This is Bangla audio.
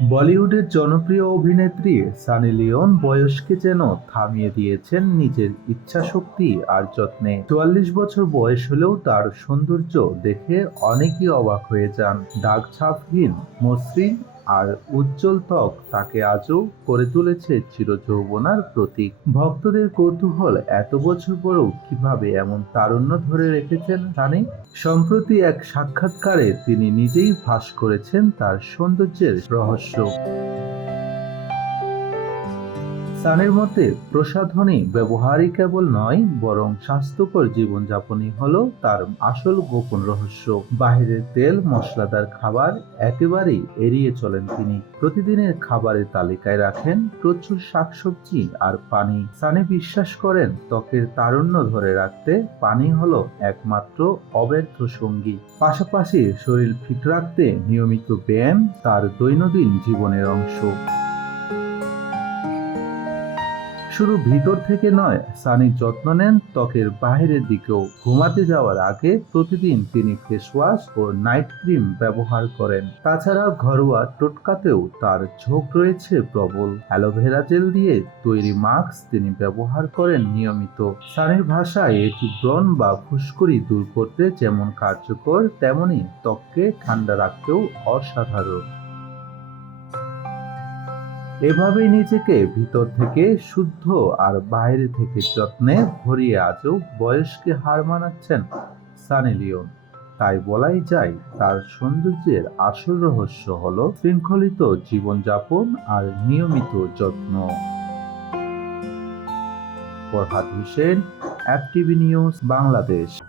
বলিউডের জনপ্রিয় অভিনেত্রী সানি লিওন বয়সকে যেন থামিয়ে দিয়েছেন নিজের ইচ্ছা শক্তি আর যত্নে। চুয়াল্লিশ বছর বয়স হলেও তার সৌন্দর্য দেখে অনেকেই অবাক হয়ে যান। দাগ ছাপহীন মসৃণ আর উজ্জ্বল ত্বক তাকে আজও করে তুলেছে চিরযৌবনার প্রতীক। ভক্তদের কৌতূহল এত বছর পরও কীভাবে এমন তারুণ্য ধরে রেখেছেন সানি সম্প্রতি এক সাক্ষাৎকারে তিনি নিজেই ভাস করেছেন তার সৌন্দর্যের রহস্য। সানের মতে প্রসাধনী ব্যবহারই কেবল নয়, বরং স্বাস্থ্যকর জীবনযাপনই হল তার আসল গোপন রহস্য। বাহিরের তেল, মশলাদার খাবার একেবারেই এড়িয়ে চলেন তিনি। প্রতিদিনের খাবারের তালিকায় রাখেন প্রচুর শাকসবজি আর পানি। সানি বিশ্বাস করেন ত্বকের তারুণ্য ধরে রাখতে পানি হল একমাত্র অব্যর্থ সঙ্গী। পাশাপাশি শরীর ফিট রাখতে নিয়মিত ব্যায়াম তার দৈনন্দিন জীবনের অংশ। শুধু ভিতর থেকে নয়। সানি যত্ন নেন ত্বকের বাইরের দিকেও। ঘুমাতে যাওয়ার আগে প্রতিদিন তিনি ফেসওয়াশ ও নাইট ক্রিম ব্যবহার করেন। তাছাড়া ঘরোয়া টোটকাতেও তার ঝোঁক রয়েছে প্রবল। অ্যালোভেরা জেল দিয়ে তৈরি মাস্ক তিনি ব্যবহার করেন নিয়মিত। সানির ভাষায় এটি ব্রণ বা ফুসকুড়ি দূর করতে যেমন কার্যকর, তেমনি ত্বককে ঠান্ডা রাখতেও অসাধারণ। এভাবেই নিজেকে ভিতর থেকে শুদ্ধ আর বাইরে থেকে যত্নে ভরিয়ে আজও বয়সকে হার মানাচ্ছেন সানি লিওন। তাই বলাই যায়, তার সৌন্দর্যের আসল রহস্য হল শৃঙ্খলিত জীবনযাপন আর নিয়মিত যত্ন। Farhad Hossain app TV news, Bangladesh.